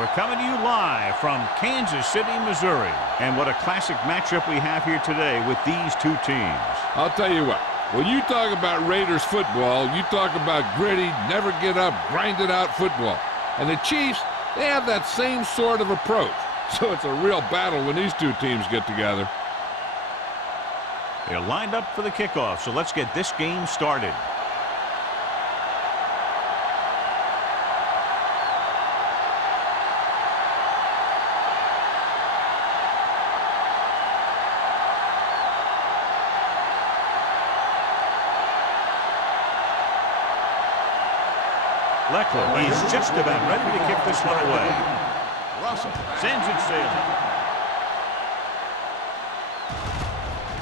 We're coming to you live from Kansas City, Missouri. And what a classic matchup we have here today with these two teams. I'll tell you what, when you talk about Raiders football, you talk about gritty, never get up, grind it out football. And the Chiefs, they have that same sort of approach. So it's a real battle when these two teams get together. They're lined up for the kickoff, so let's get this game started. Leckler is just about ready to kick this one away. Russell sends it sailing.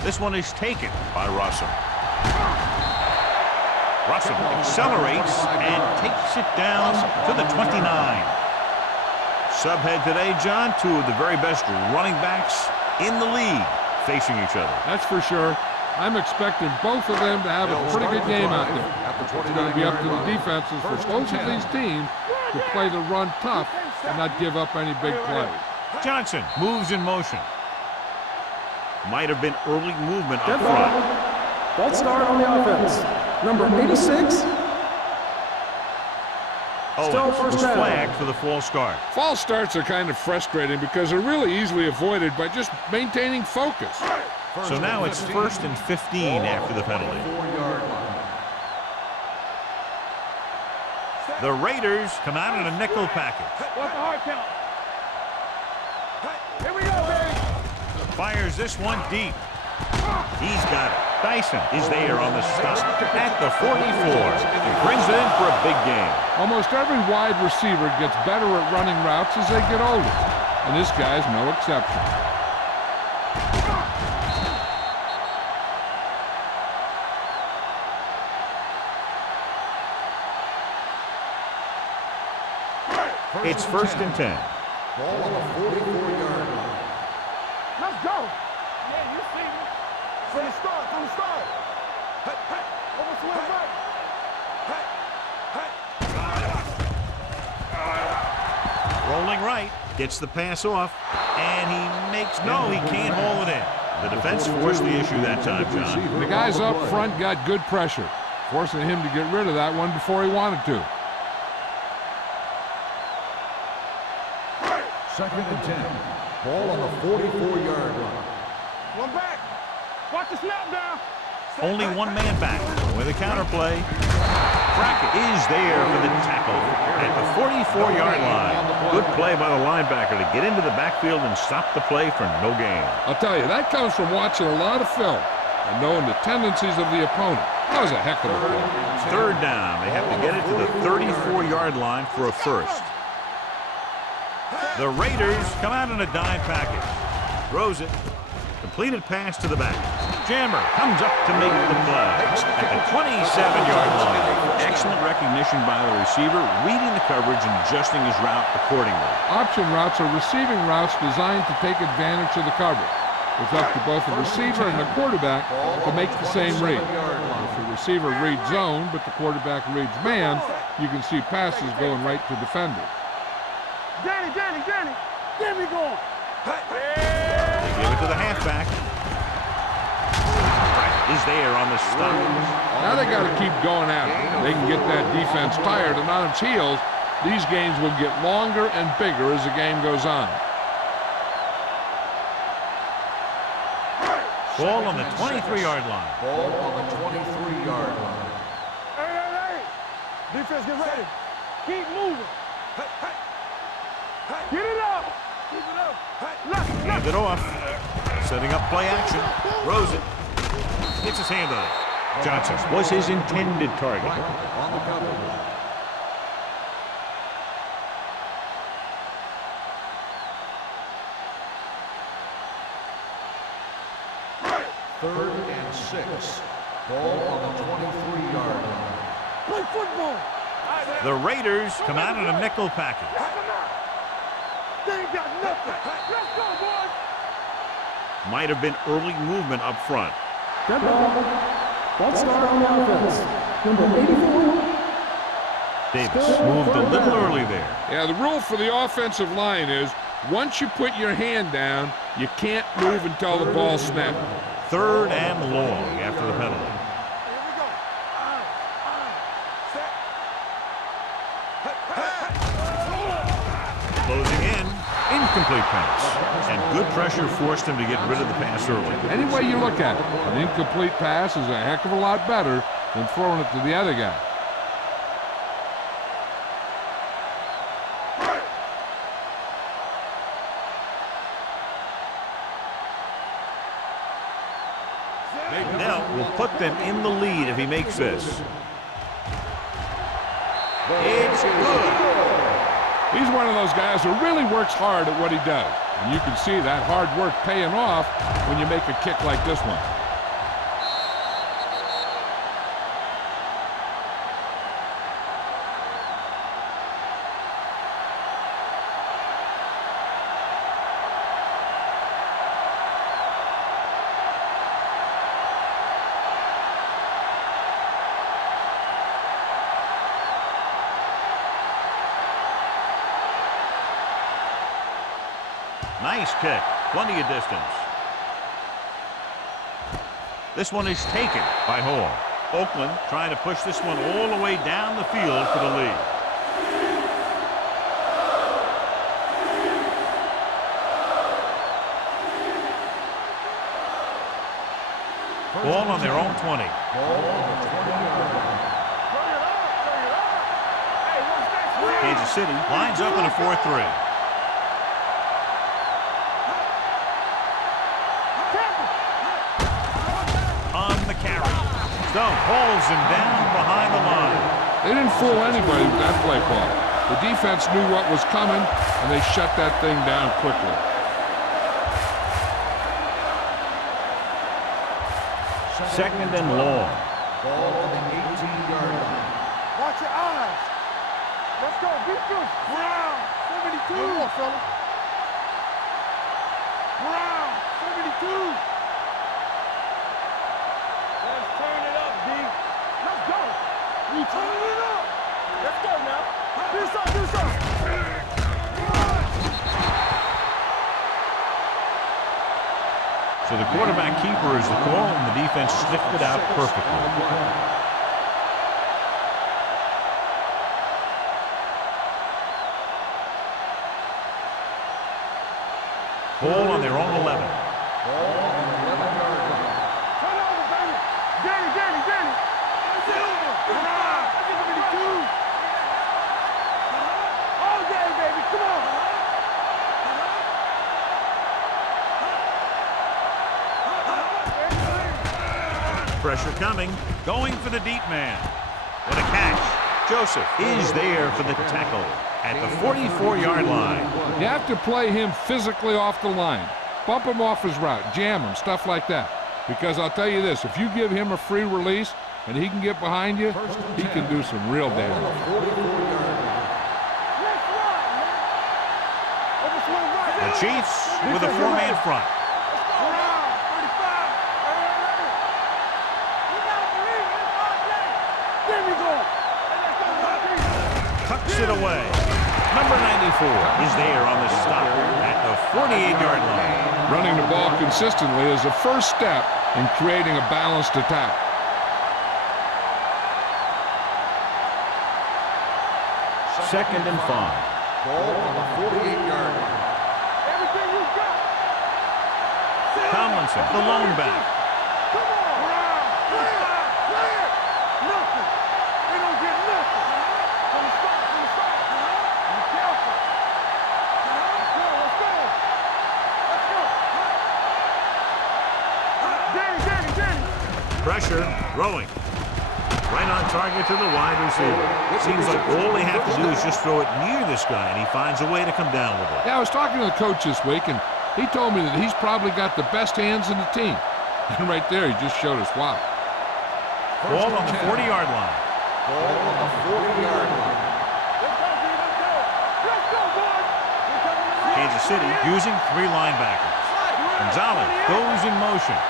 This one is taken by Russell. Russell accelerates and takes it down to the 29. Subhead today, John, two of the very best running backs in the league facing each other. That's for sure. I'm expecting both of them to have a pretty good game out there. It's going to be up to the defenses for both of these teams to play the run tough and not give up any big plays. Johnson moves in motion. Might have been early movement up front. False start on the offense. Number 86. Owens was flagged for the false start. False starts are kind of frustrating because they're really easily avoided by just maintaining focus. So now it's 1st and 15 after the penalty. The Raiders come out in a nickel package. What's the hard count? Here we go, baby. Fires this one deep. He's got it. Dyson is there on the stop at the 44. He brings it in for a big game. Almost every wide receiver gets better at running routes as they get older, and this guy's no exception. It's 1st and 10. Ball on the 44-yard line. Let's go. Yeah, you see me. From the start, from the start. Hey, hey. Over to his right. Hey, hey. Rolling right. Gets the pass off. And he makes, no, he can't haul it in. The defense forced the issue that time, John. The guys up front got good pressure, forcing him to get rid of that one before he wanted to. 2nd and 10. Ball on the 44-yard line. One back. Watch the snap down. Only one man back with a counterplay. Brackett is there for the tackle at the 44-yard line. Good play by the linebacker to get into the backfield and stop the play for no gain. I'll tell you, that comes from watching a lot of film and knowing the tendencies of the opponent. That was a heck of a play. 3rd down. They have to get it to the 34-yard line for a first. The Raiders come out in a dime package. Throws it. Completed pass to the back. Jammer comes up to make the play at the 27-yard line. Excellent recognition by the receiver, reading the coverage and adjusting his route accordingly. Option routes are receiving routes designed to take advantage of the coverage. It's up to both the receiver and the quarterback to make the same read. If the receiver reads zone, but the quarterback reads man, you can see passes going right to defenders. Danny, get me going. They give it to the halfback. Is there on the stop. Now they got to keep going at it. They can get that defense tired and on its heels. These games will get longer and bigger as the game goes on. Ball on the 23-yard line. Ball on the 23-yard line. Hey. Defense, get ready. Keep moving. Hey. Get it up. Keep it up. Hand it off. Setting up play action. Throws it. Gets his hand on it. Johnson was his intended target. On the cover. Third and 6. Ball on the 23-yard line. Play football. The Raiders come out in a nickel package. They ain't got nothing. Let's go, boys. Might have been early movement up front. Dead ball. False start on the offense. Number 84. Davis moved a little early there. Yeah, the rule for the offensive line is once you put your hand down, you can't move until the ball snaps. 3rd and long after the penalty. Closing in, incomplete pass. And good pressure forced him to get rid of the pass early. Any way you look at it, an incomplete pass is a heck of a lot better than throwing it to the other guy. Now will put them in the lead if he makes this. It's good. He's one of those guys who really works hard at what he does. And you can see that hard work paying off when you make a kick like this one. Nice kick. Plenty of distance. This one is taken by Hall. Oakland trying to push this one all the way down the field for the lead. Ball on their own 20. Kansas City lines up in a 4-3. Holds him down behind the line. They didn't fool anybody with that play call. The defense knew what was coming, and they shut that thing down quickly. Second and long. Ball on the 18-yard line. Watch your eyes. Let's go. Beat this. Brown, 72. Come on, fella. Brown, 72. You turn it up. Let's go now. Do something. So the quarterback keeper is the call, and the defense sniffed it out perfectly. Ball on their own 11. Ball on the 11-yard line. Turn over, baby. Danny. All day, baby. Come on. Pressure coming. Going for the deep man. What a catch. Joseph is there for the tackle at the 44-yard line. You have to play him physically off the line. Bump him off his route. Jam him. Stuff like that. Because I'll tell you this, if you give him a free release and he can get behind you, he can do some real damage. The Chiefs with a 4-man front. Tucks it away. Number 94 is there on the stop at the 48-yard line. Running the ball consistently is the first step in creating a balanced attack. Second and 5. Ball on the 48-yard line. Everything you got. Tomlinson, the lone back. Come on. Play it. Nothing. They don't get nothing. From the start. Be careful. Let's go. Danny. Pressure, throwing. Right on target to the wide receiver. Seems like all they have to do is just throw it near this guy, and he finds a way to come down with it. Yeah, I was talking to the coach this week, and he told me that he's probably got the best hands in the team. And right there, he just showed us why. Ball on the 40-yard line. Ball on the 40-yard line. Let's go, boys. Kansas City using 3 linebackers. Gonzalez goes in motion.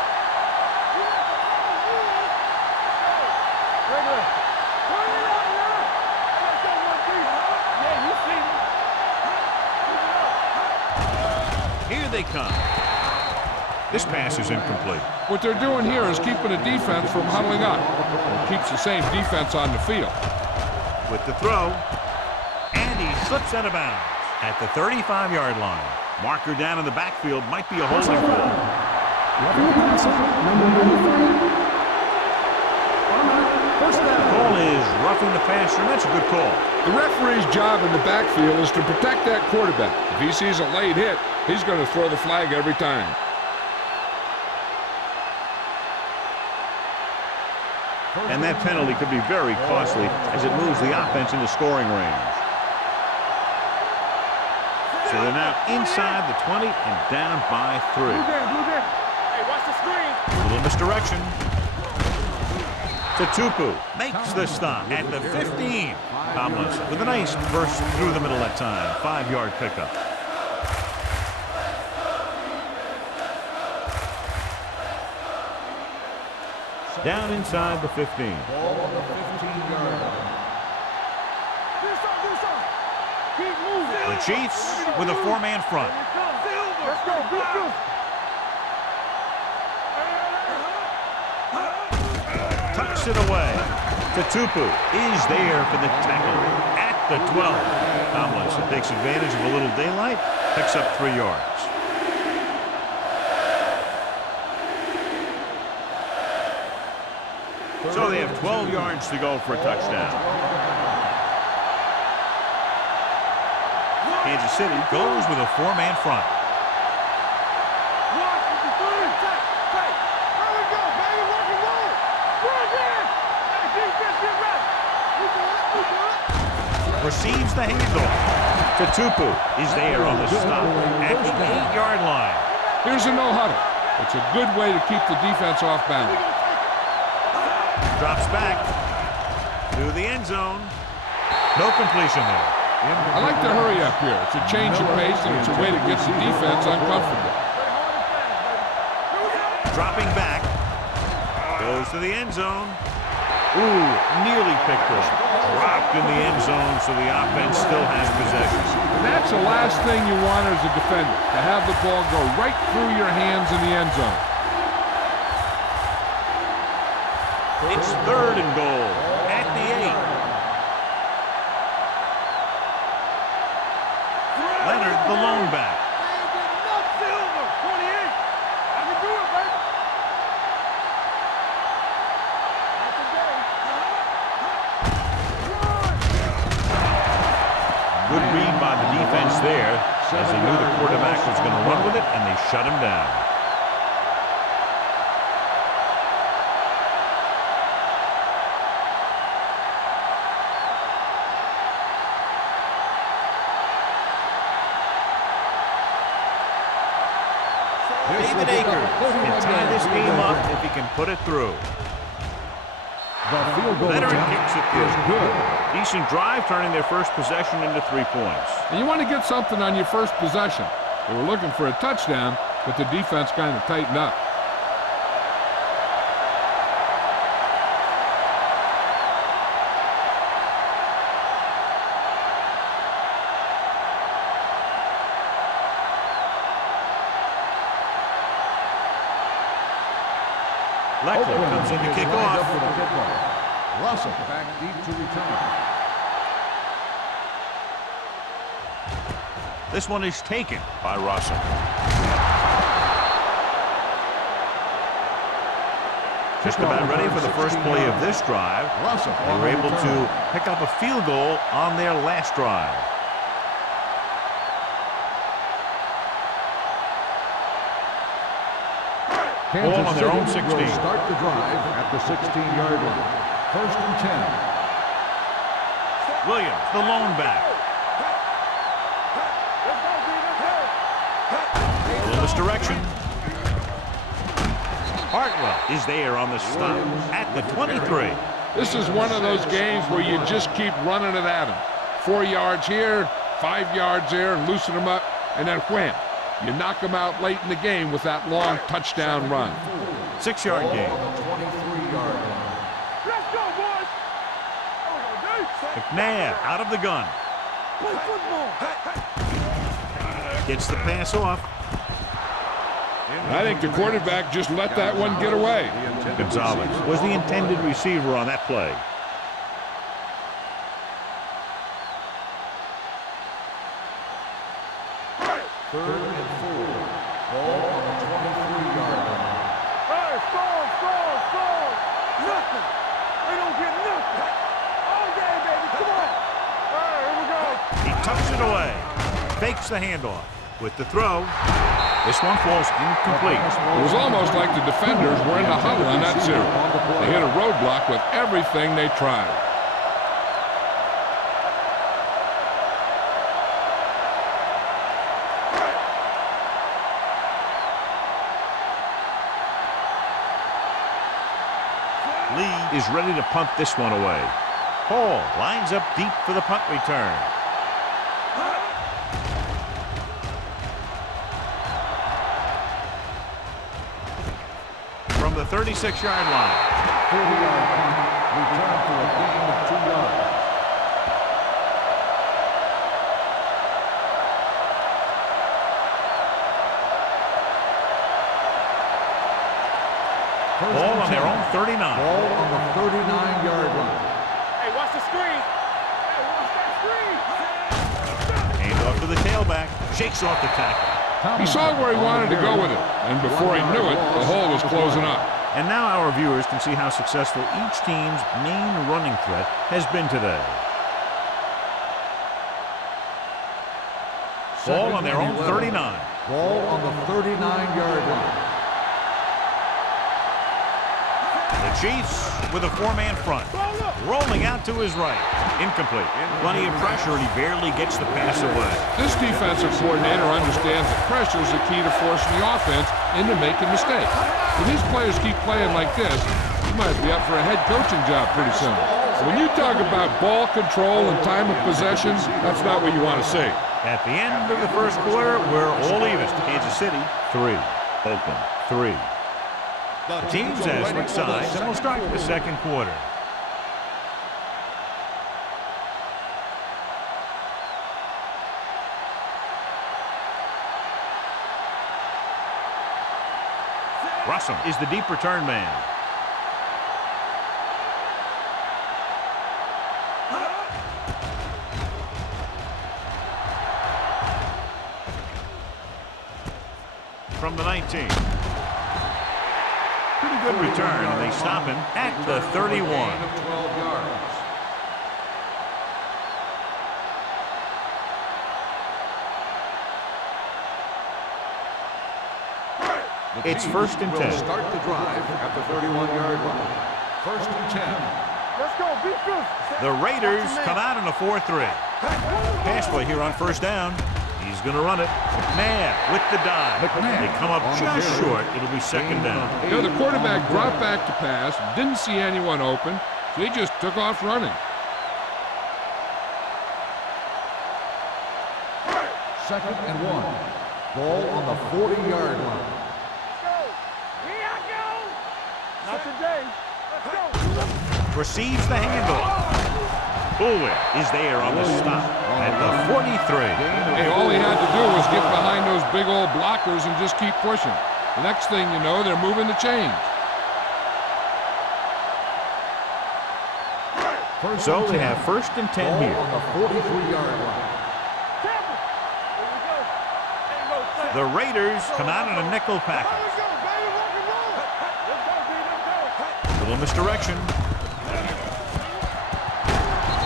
come. This pass is incomplete. What they're doing here is keeping the defense from huddling up. It keeps the same defense on the field. With the throw, and he slips out of bounds at the 35-yard line. Marker down in the backfield might be a holding call. The call is roughing the passer, and that's a good call. The referee's job in the backfield is to protect that quarterback. If he sees a late hit, he's going to throw the flag every time. And that penalty could be very costly as it moves the offense into scoring range. So they're now inside the 20 and down by 3. Hey, watch the screen. A little misdirection. Tupu makes the stop at the 15. Tomlinson with a nice burst through the middle that time. 5-yard pickup. Down inside the 15. Ball on the 15-yard line. Keep moving. The Chiefs with a 4-man front. Let's go, Silver. Tucks it away. Tupu is there for the tackle at the 12. Tomlinson takes advantage of a little daylight, picks up 3 yards. So they have 12 yards to go for a touchdown. Kansas City goes with a 4-man front. Receives the handoff. Tupu is there on the stop at the 8-yard line. Here's a no huddle. It's a good way to keep the defense off balance. Drops back to the end zone. No completion there. I like to hurry up here. It's a change of pace, and it's a way to get the defense uncomfortable. Dropping back. Goes to the end zone. Ooh, nearly picked off. Dropped in the end zone, so the offense still has possession. And that's the last thing you want as a defender, to have the ball go right through your hands in the end zone. It's 3rd and goal at the 8. Leonard, the lone back. Good read by the defense there, as they knew the quarterback was going to run with it, and they shut him down. David Akers can tie this game up if he can put it through. The field goal Leonard attempt kicks it is good. Decent drive, turning their first possession into 3 points. And you want to get something on your first possession. They were looking for a touchdown, but the defense kind of tightened up. Leckler comes in to kick off. Russell back deep to return. This one is taken by Russell. Just about ready for the first play of this drive. They were able to pick up a field goal on their last drive. Ball on their own 16. Will start the drive at the 16-yard line. 1st and 10. Williams, the lone back. A little misdirection. Hartwell is there on the stop at the 23. This is one of those games where you just keep running it at them. 4 yards here, 5 yards there, and loosen them up, and then wham. You knock them out late in the game with that long touchdown run. 6-yard gain. 23-yard line. Let's go, boys. McNabb out of the gun. Play football. Gets the pass off. I think the quarterback just let that one get away. Gonzalez was the intended receiver on that play. Third and 4. Ball on the 23-yard line. Hey, score! Nothing. They don't get nothing. All day, baby. Come on. All right, here we go. He tucks it away. Fakes the handoff. With the throw, this one falls incomplete. It was almost like the defenders were in the huddle on that series. They hit a roadblock with everything they tried. Lee is ready to punt this one away. Hall lines up deep for the punt return. From the 36-yard line. 40-yard punt. Return for a gain of 2 yards. Ball on their own 39. Ball on the 39-yard line. Hey, watch the screen. Hey, watch that screen. Hand off to the tailback. Shakes off the tackle. He saw where he wanted to go with it, and before he knew it, the hole was closing up. And now our viewers can see how successful each team's main running threat has been today. Ball on their own 39. Ball on the 39-yard line. The Chiefs with a 4-man front. Rolling out to his right. Incomplete. Plenty of pressure, and he barely gets the pass away. This defensive coordinator understands that pressure is the key to forcing the offense into making mistakes. If his players keep playing like this, he might be up for a head coaching job pretty soon. When you talk about ball control and time of possession, that's not what you want to see. At the end of the first quarter, we're all even. Kansas City, 3. Oakland, 3. The teams have switched sides, and we'll start the second quarter. Russell is the deep return man. From the 19. Pretty good return, and they stop him at the 31. Gain of 12 yards. It's first and 10. Will start the drive at the 31-yard line. First and 10. Let's go. Be good. The Raiders come out in a 4-3. Pass play here on first down. He's going to run it. McNabb with the dive. They come up just short. It'll be second down. You know, the quarterback dropped back to pass, didn't see anyone open, so he just took off running. Second and 1. Ball on the 40-yard line. Here I go. Not today. Let's go. Receives the handoff. Bullwhip is there on the stop at the 43. Hey, all he had to do was get behind those big old blockers and just keep pushing. The next thing you know, they're moving the chains. So they have first and 10 here. On the 43-yard line. The Raiders come out in a nickel package. Little misdirection.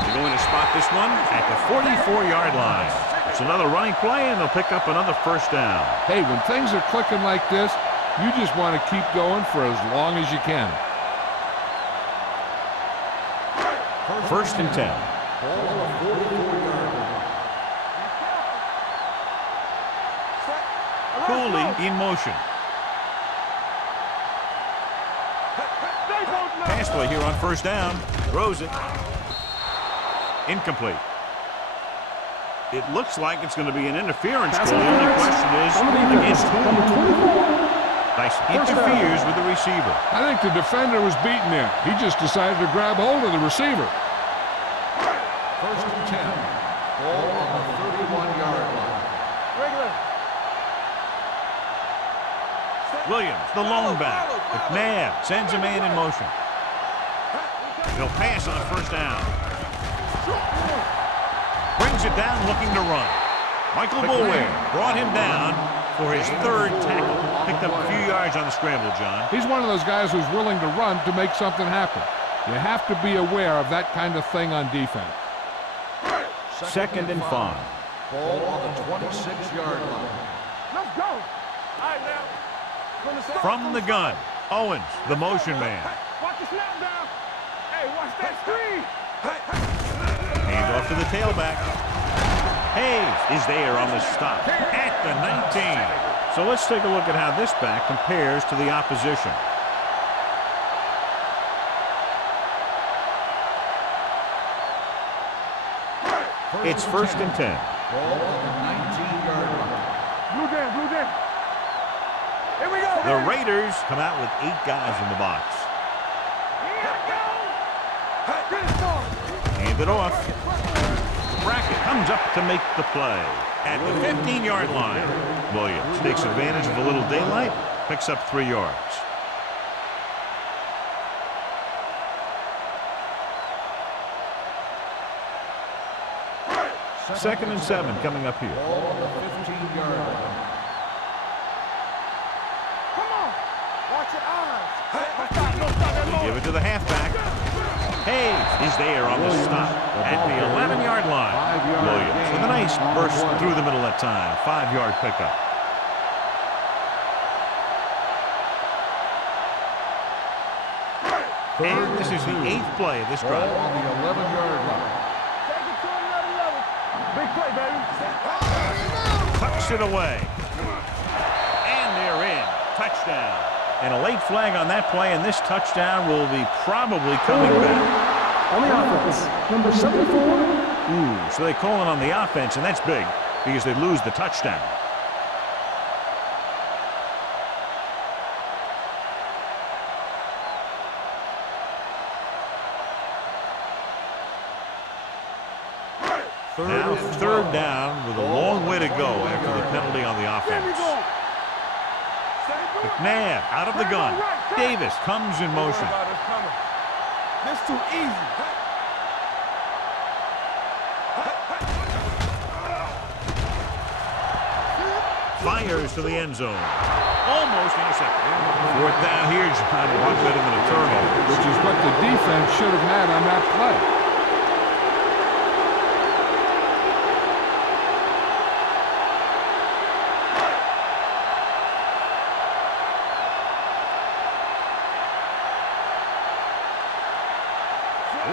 They're going to spot this one at the 44-yard line. It's another running play, and they'll pick up another first down. Hey, when things are clicking like this, you just want to keep going for as long as you can. First and 10. Ball on the 44-yard line. Cooley in motion. Pass play here on first down. Throws it. Incomplete. It looks like it's going to be an interference call. The only question is against whom? Nice interferes with the receiver. I think the defender was beaten there. He just decided to grab hold of the receiver. First and 10. Ball on the 31-yard line. Regular. Williams, the lone back. McNabb sends a man in motion. He'll pass on first down. Brings it down looking to run. Michael Boulware brought him down for his third tackle. Picked up a few yards on the scramble, John. He's one of those guys who's willing to run to make something happen. You have to be aware of that kind of thing on defense. Second and 5. Ball on the 26-yard line. Let's go. All right, now. From the gun, Owens, the motion man. Watch the snap down. Hey, watch that screen. Hands off to the tailback. Hayes is there on the stop at the 19. So let's take a look at how this back compares to the opposition. It's first and 10. Ball on the 19-yard line. Blue down, blue down. Here we go. The Raiders come out with 8 guys in the box. Hand it off. Brackett comes up to make the play at the 15-yard line. Williams takes advantage of a little daylight, picks up 3 yards. Second and 7 coming up here. Ball on the 15-yard line. Come on. Watch your eyes. They give it to the halfback. Hayes is there on the stop at the 11-yard line. Williams with a nice burst through the middle that time. 5-yard pickup. And this is the 8th play of this Ball drive. on the 11-yard line. Take it to another level. Big play, baby. Tucks it away. And they're in. Touchdown. And a late flag on that play, and this touchdown will be probably coming back. On the offense, number 74. So they call it on the offense, and that's big because they lose the touchdown. Now third down with a long way to go after the penalty on the offense. McNabb out of the gun. Davis comes in motion. This too easy. Fires to the end zone. Almost intercepted. Fourth down here, John. A lot better than a turnover. Which is what the defense should have had on that play.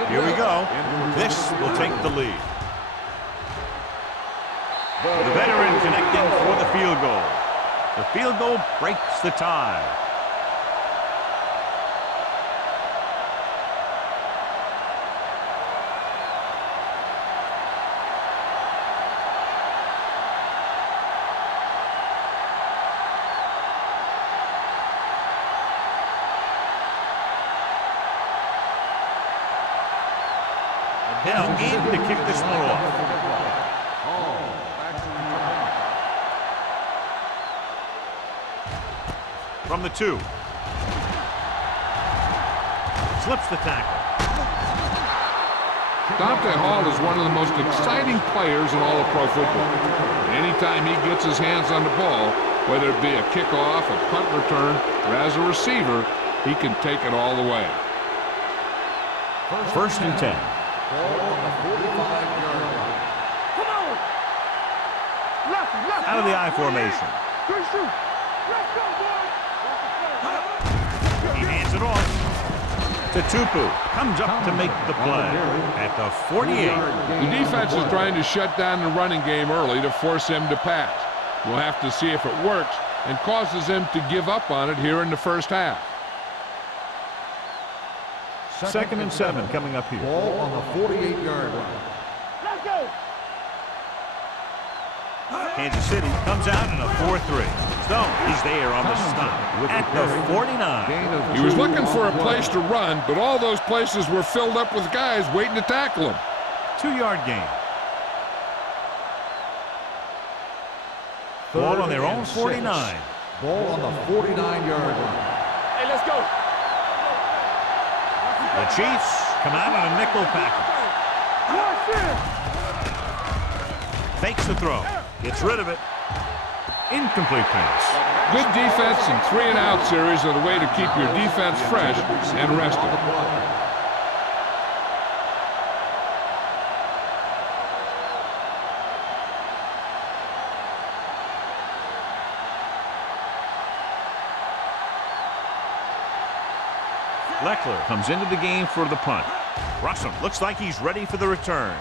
Here we go. This will take the lead. The veteran connecting for the field goal. The field goal breaks the tie. Now in to kick this one off. From the 2. Slips the tackle. Dante Hall is one of the most exciting players in all of pro football. Anytime he gets his hands on the ball, whether it be a kickoff, a punt return, or as a receiver, he can take it all the way. First and 10. Ball on the 45-yard line. Come on. Left. Out of the I formation. Good shoot. Let's go, boy. He hands it off to Tupu. Comes up to make the play at the 48. The defense is trying to shut down the running game early to force him to pass. We'll have to see if it works and causes him to give up on it here in the first half. Second and 7 coming up here. Ball on the 48-yard line. Let's go. Kansas City comes out in a 4-3. Stone is there on the stop at the 49. He was looking for a place to run, but all those places were filled up with guys waiting to tackle him. 2-yard gain. Ball on their own 49. Ball on the 49-yard line. Hey, let's go. The Chiefs come out on a nickel package. Fakes the throw. Gets rid of it. Incomplete pass. Good defense and 3-and-out series are the way to keep your defense fresh and rested. Leckler comes into the game for the punt. Russell looks like he's ready for the return.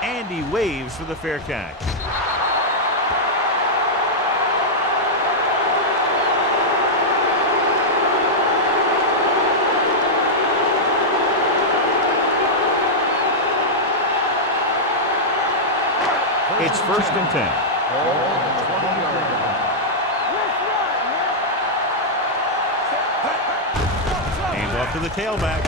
And he waves for the fair catch. It's 1st and 10. Ball on the 20-yard line. Hands off to the tailback.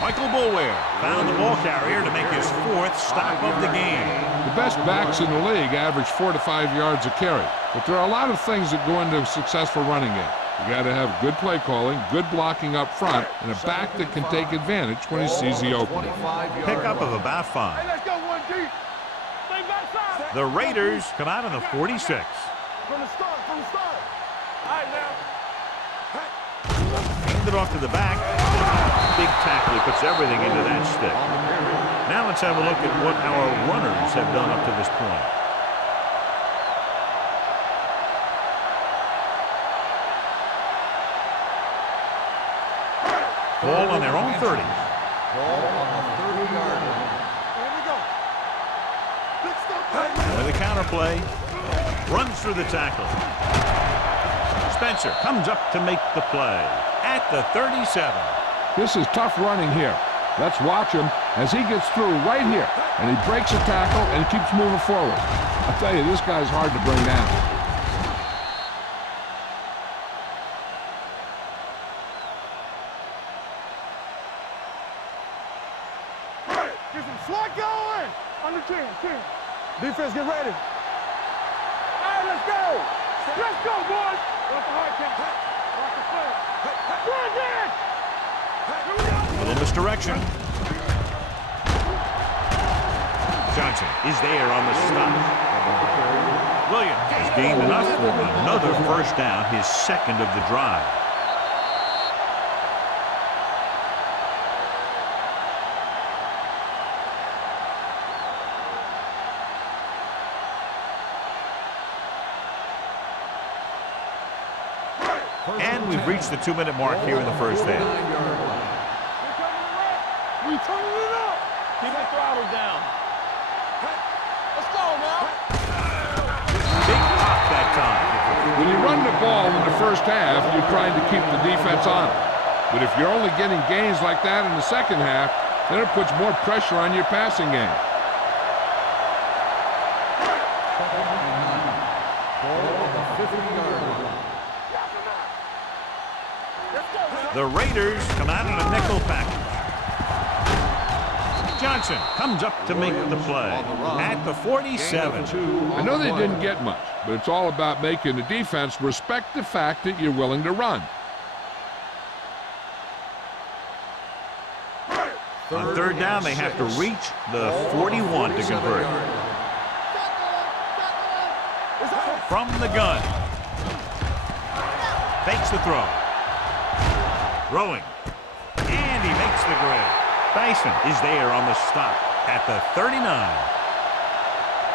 Michael Boulware found the ball carrier to make his 4th stop of the game. The best backs in the league average 4 to 5 yards a carry, but there are a lot of things that go into a successful running game. You got to have good play calling, good blocking up front, and a back that can take advantage when he sees the opening. Pickup of about 5. Hey, let's go, 1 deep. Stay backside. The Raiders come out on the 46. From the start, from the start. All right, now. Handed off to the back. Big tackle. He puts everything into that stick. Now let's have a look at what our runners have done up to this point. Ball on their own 30. Ball on the 30-yard line. Here we go. Big stop. With a counter play. Runs through the tackle. Spencer comes up to make the play at the 37. This is tough running here. Let's watch him as he gets through right here, and he breaks a tackle and keeps moving forward. I tell you, this guy's hard to bring down. Get some slot going. Under 10, 10. Defense, get ready. All right, let's go. Let's go, boys. Watch the hard count. Watch the play. Run, Dan. A little misdirection. Johnson is there on the stop. Williams has gained enough for another 1st down, his 2nd of the drive. And we've reached the 2-minute mark here in the 1st half. We turning it up. Keep the throttle down. Let's go now. Big pop that time. When you run the ball in the 1st half, you're trying to keep the defense on it. But if you're only getting gains like that in the 2nd half, then it puts more pressure on your passing game. Ball on the 50-yard line. The Raiders come out on a nickel package. Johnson comes up to make the play at the 47. I know they didn't get much, but it's all about making the defense respect the fact that you're willing to run. On 3rd down, they have to reach the 41 to convert. From the gun. Fakes the throw. Throwing. And he makes the grab. Dyson is there on the stop at the 39.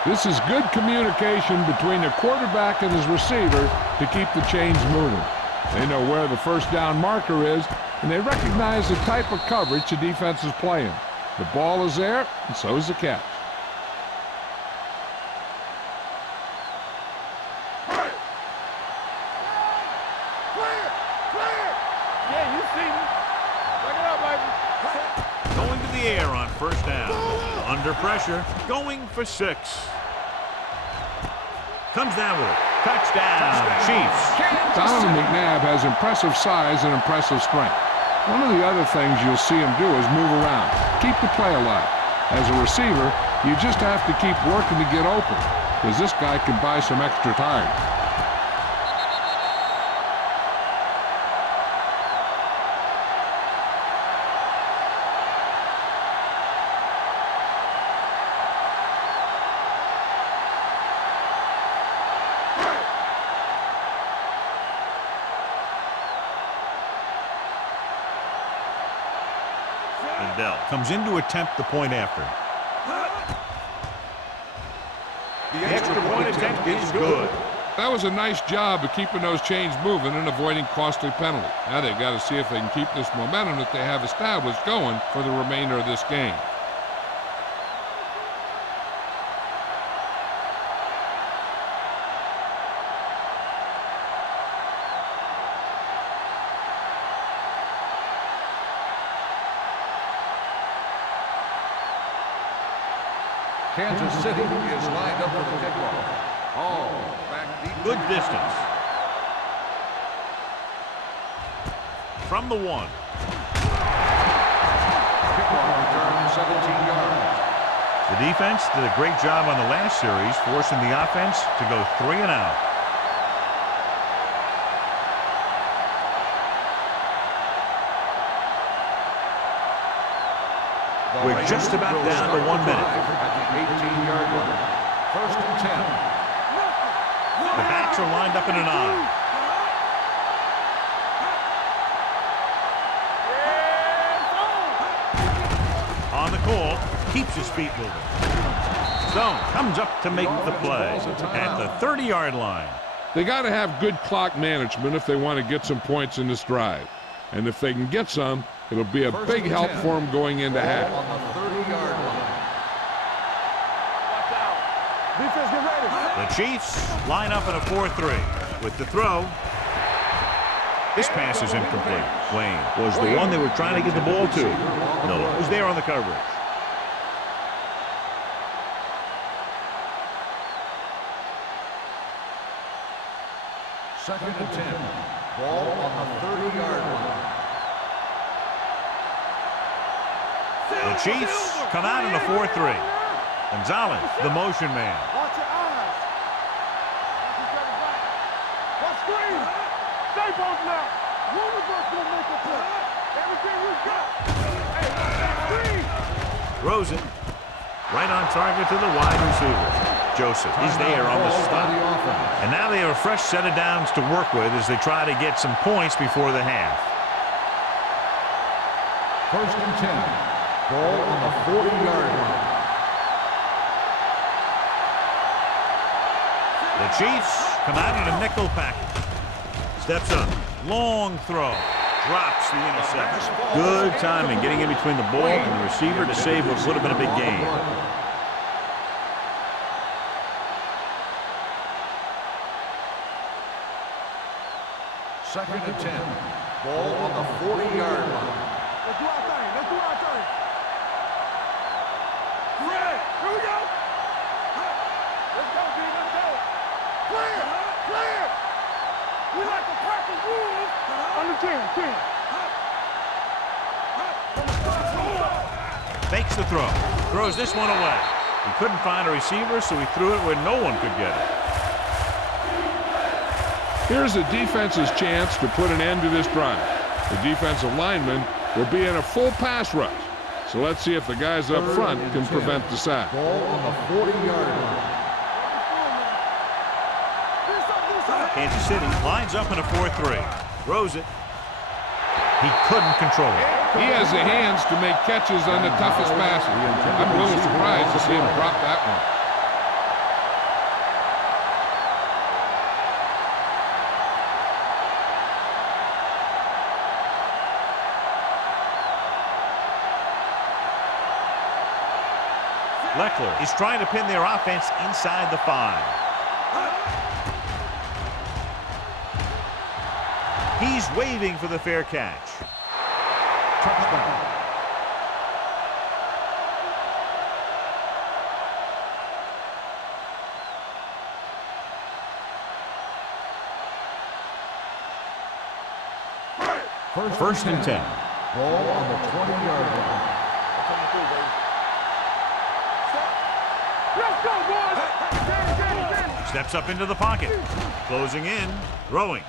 This is good communication between the quarterback and his receiver to keep the chains moving. They know where the 1st down marker is, and they recognize the type of coverage the defense is playing. The ball is there, and so is the catch. Yeah, you see me. Check it out, baby. Going to the air on 1st down. Under pressure, going for 6. Comes down with it. Touchdown, Chiefs. Donovan McNabb has impressive size and impressive strength. One of the other things you'll see him do is move around, keep the play alive. As a receiver, you just have to keep working to get open, because this guy can buy some extra time. Lindell comes in to attempt the point after. The extra point attempt is good. That was a nice job of keeping those chains moving and avoiding costly penalty. Now they've got to see if they can keep this momentum that they have established going for the remainder of this game. Kansas City is lined up for the kickoff. All back deep. Good distance. From the 1. Kickoff return 17 yards. The defense did a great job on the last series, forcing the offense to go 3 and out. We're just about down to 1 minute. At the 18-yard line. 1st and 10. The backs are lined up in an I. On the call, keeps his feet moving. Stone comes up to make the play at the 30-yard line. They got to have good clock management if they want to get some points in this drive. And if they can get some, it'll be a big help for them going into half. On the 30-yard line. Watch out. Defense, get ready. The Chiefs line up in a 4-3 with the throw. This pass is incomplete. Wayne was the one they were trying to get the ball to. Miller was there on the coverage. Second and 10. Ball on the 30-yard line. The Chiefs come out in a 4-3. Gonzalez, the motion man. Watch your eyes. Watch screen. Stay both now. One of us will make a play. Everything we got. Hey, screen. Throws it. Right on target to the wide receiver. Joseph is there on the stop. And now they have a fresh set of downs to work with as they try to get some points before the half. 1st and 10. Ball on the 40-yard line. The Chiefs come out in a nickel package. Steps up. Long throw. Drops the interception. Good timing getting in between the ball and the receiver to save what would have been a big gain. Second and 10. Ball on the 40-yard line. Let's do our thing. Let's do our thing. Ready. Here we go. Let's go, D. Let's go. Clear. Clear. We like the purple rules. Under 10. 10. Fakes the throw. Throws this one away. He couldn't find a receiver, so he threw it where no one could get it. Here's the defense's chance to put an end to this drive. The defensive linemen will be in a full pass rush. So let's see if the guys up front can prevent the sack. Ball on the 40-yard line. Kansas City lines up in a 4-3. Throws it. He couldn't control it. He has the hands to make catches on the toughest passes. I'm a little surprised to see him drop that one. Leckler is trying to pin their offense inside the 5. He's waving for the fair catch. Touchdown. First and 10. Ball on the 20-yard line. Let's go, boys. Steps up into the pocket. Closing in. Throwing.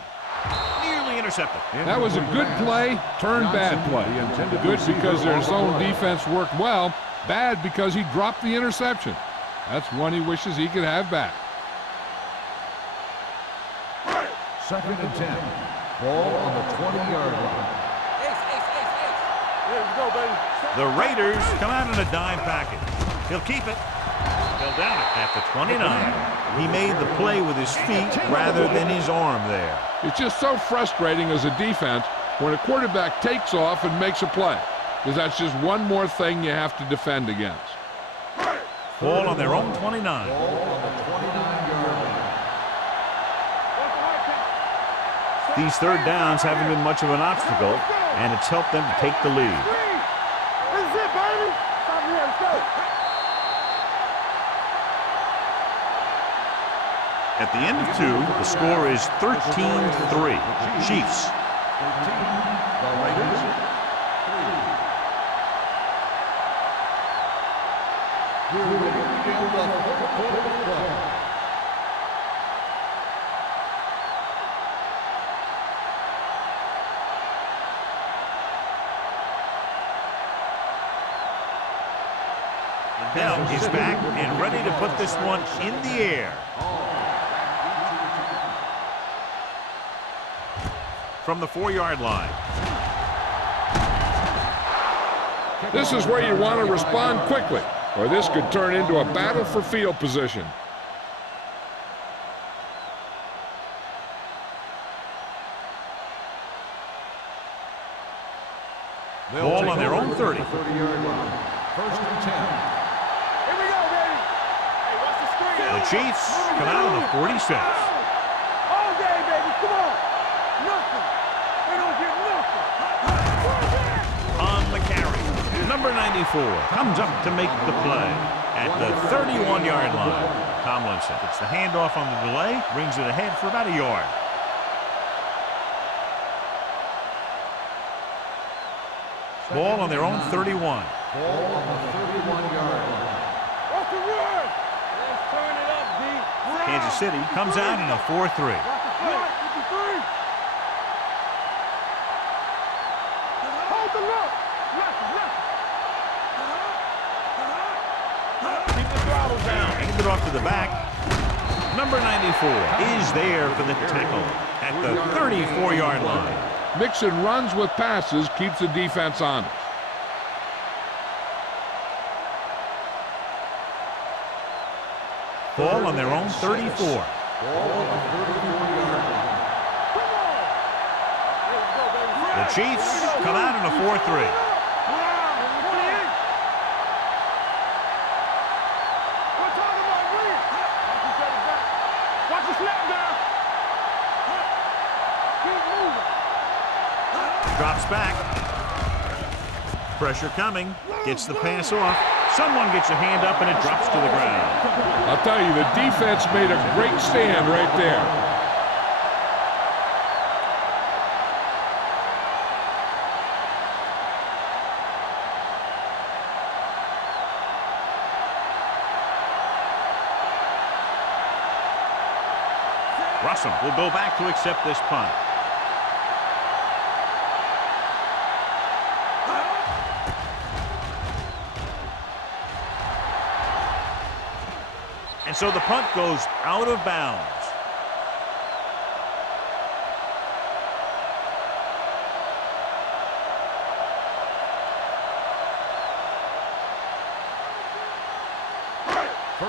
Nearly intercepted. That was a good play, turned bad play. Good because their zone defense worked well. Bad because he dropped the interception. That's one he wishes he could have back. Second and 10. Ball on the 20-yard line. The Raiders come out in a dime package. He'll keep it. He'll down it at the 29. He made the play with his feet rather than his arm there. It's just so frustrating as a defense when a quarterback takes off and makes a play, because that's just one more thing you have to defend against. Ball on their own 29. Ball on the 29-yard line. These third downs haven't been much of an obstacle, and it's helped them to take the lead. This is it, baby. Stop here. Let's go. At the end of 2, the score is 13-3. Chiefs. 13, the Raiders, 3. Here we begin the fourth quarter of play. Bell is back and ready to put this one in the air. From the 4-yard line. This is where you want to respond quickly, or this could turn into a battle for field position. Ball on their own 30. 30-yard line. First and 10. Here we go, baby. Hey, watch the screen. The Chiefs come out of the 46. All day, baby. Come on. Nothing. They don't get nothing. On the carry. Number 94 comes up to make the play at the 31-yard line. Tomlinson gets the handoff on the delay, brings it ahead for about a yard. Ball on their own 31. Ball on the 31-yard line. What's the word? Let's turn it up, D. Kansas City comes out in a 4-3. Watch the play. 53. Hold the look. Left. Keep the throttle down. Hand it off to the back. Number 94 is there for the tackle at the 34-yard line. Mixing runs with passes keeps the defense honest. Ball on their own 34. Ball on the 34-yard line. The Chiefs come out in a 4-3. Watch the snap down. Keep moving. Drops back. Pressure coming. Gets the pass off. Someone gets a hand up and it drops to the ground. I'll tell you, the defense made a great stand right there. Russell will go back to accept this punt. And so the punt goes out of bounds.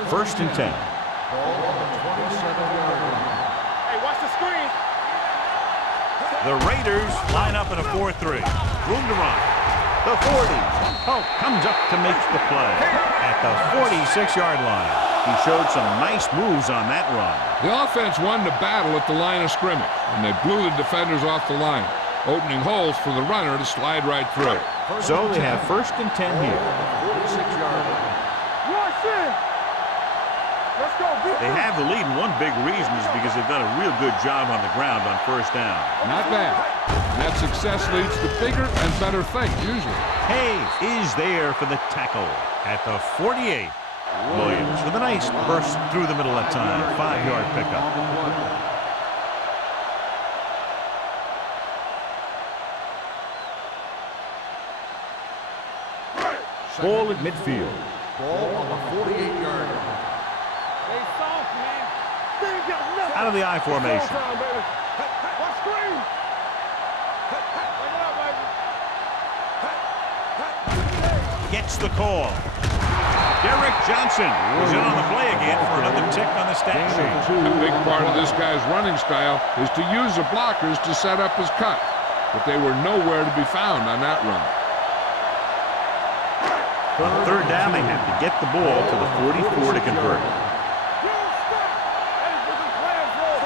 First and 10. Ball on the 27-yard line. Hey, watch the screen. The Raiders line up in a 4-3. Room to run. The 40. Polk comes up to make the play at the 46-yard line. He showed some nice moves on that run. The offense won the battle at the line of scrimmage, and they blew the defenders off the line, opening holes for the runner to slide right through. So they have first and 10 here. 46-yard line. Watch it. Let's go, defense. They have the lead, and one big reason is because they've done a real good job on the ground on first down. Not bad. And that success leads to bigger and better things, usually. Hayes is there for the tackle at the 48. Williams with a nice burst through the middle of time. 5-yard pickup. Ball at midfield. Ball on the 48-yard line. They soft, man. They ain't got nothing. Out of the I formation. Time, baby. Watch screen. Bring it up, baby. gets the call. Derek Johnson was in on the play again for another tick on the stat sheet. A big part of this guy's running style is to use the blockers to set up his cut, but they were nowhere to be found on that run. On third down, they have to get the ball to the 44 to convert.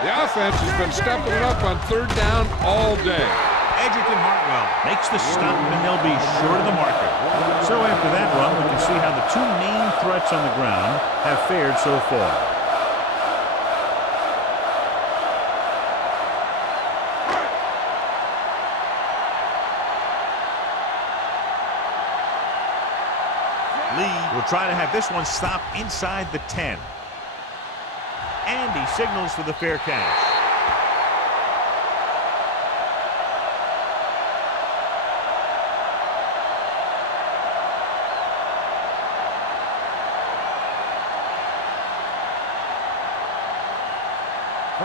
The offense has been stepping it up on third down all day. Edgerton Hartwell makes the stop, and they'll be short of the marker. So after that run, we can see how the two main threats on the ground have fared so far. Lee will try to have this one stop inside the 10. And he signals for the fair catch.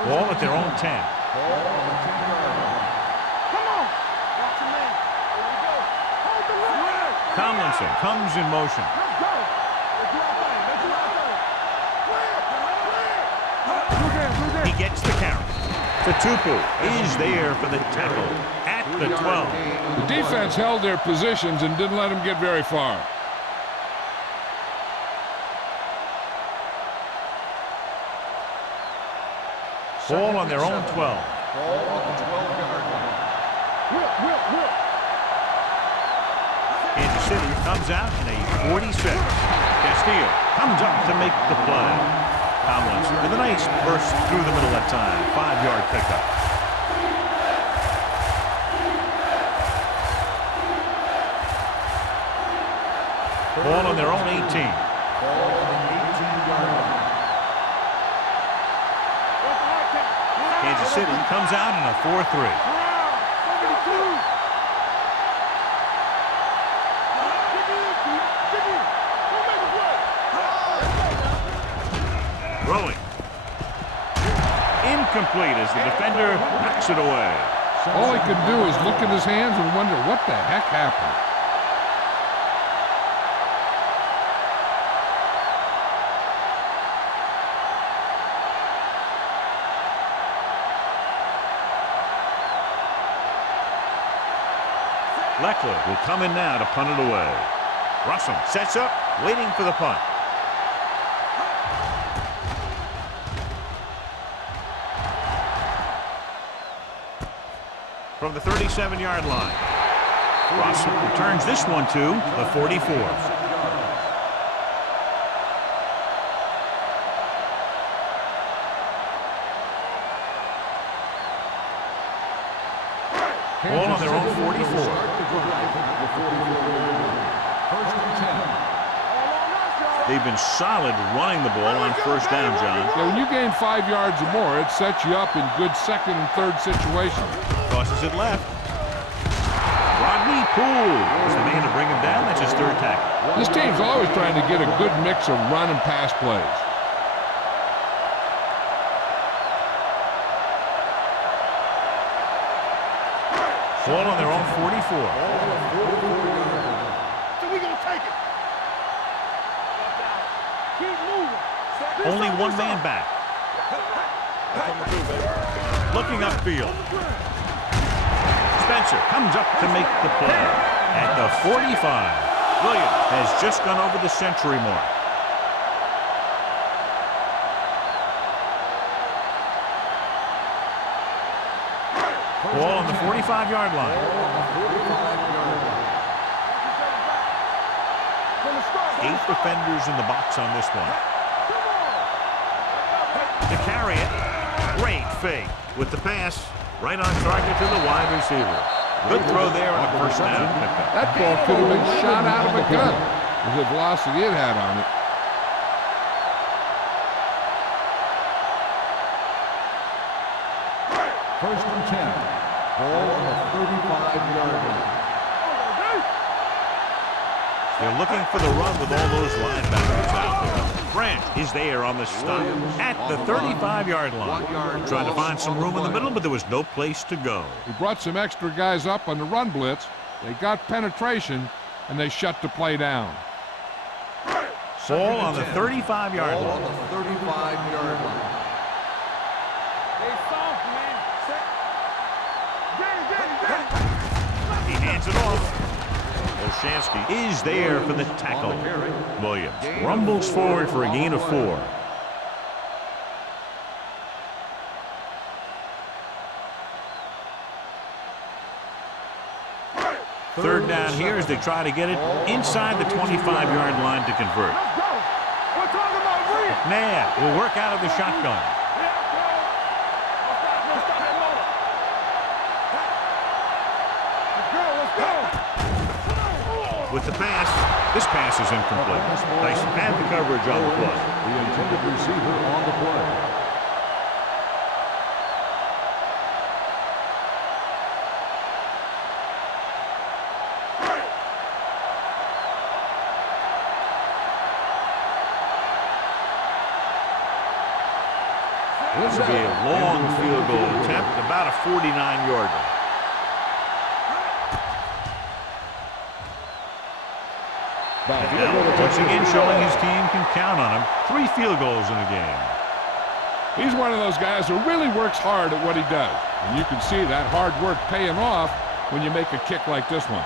Ball at their own 10. Come on. Watch your man. Here we go. Hold the line. Tomlinson comes in motion. Let's go. Let's do our thing. Let's do our thing. Clear. Clear. He gets the count. Tupu is there for the tackle at the 12. The defense held their positions and didn't let them get very far. Ball on their own 12. Ball on the 12-yard line. Whip. Kansas City comes out in a 46. Castillo comes up to make the play. Tomlinson with a nice burst through the middle that time. 5-yard pickup. Ball on their own 18. Ball on the 18-yard line. Kansas City comes out in a 4-3. Throwing. Incomplete as the defender knocks it away. All he could do is look at his hands and wonder what the heck happened. Leckler will come in now to punt it away. Russell sets up, waiting for the punt. From the 37-yard line, Russell returns this one to the 44. Ball on their own 44. They've been solid running the ball on first down, John. Yeah, when you gain 5 yards or more, it sets you up in good second and third situations. Tosses it left. Rodney Poole is the man to bring him down. That's his third tackle. This team's always trying to get a good mix of run and pass plays. Ball on their own 44. So we gonna take it. Keep moving. Only one man back. Looking upfield. Spencer comes up to make the play. At the 45, Williams has just gone over the century mark. Ball on the 45-yard line. 8 defenders in the box on this one. To carry it, great fake with the pass right on target to the wide receiver. Good throw there on a first down pickup. That ball could have been shot out of a gun with the velocity it had on it. First and 10. Ball on the 35-yard line. They're looking for the run with all those linebackers out there. Grant is there on the stop at the 35-yard line. Trying to find some room in the middle, but there was no place to go. He brought some extra guys up on the run blitz. They got penetration, and they shut the play down. Ball on the 35-yard Ball line. on the 35-yard line. Stay soft, man. Get it. He hands it off. Olshansky is there for the tackle. Williams rumbles forward for a gain of 4. Third down here as they try to get it inside the 25-yard line to convert. Let's go. We're talking about Reed. Nah, will work out of the shotgun. With the pass, this pass is incomplete. Tyson had the coverage on the play. The intended receiver on the play. This will be a long field goal attempt, about a 49-yarder. Once again showing his team can count on him. 3 field goals in a game. He's one of those guys who really works hard at what he does. And you can see that hard work paying off when you make a kick like this one.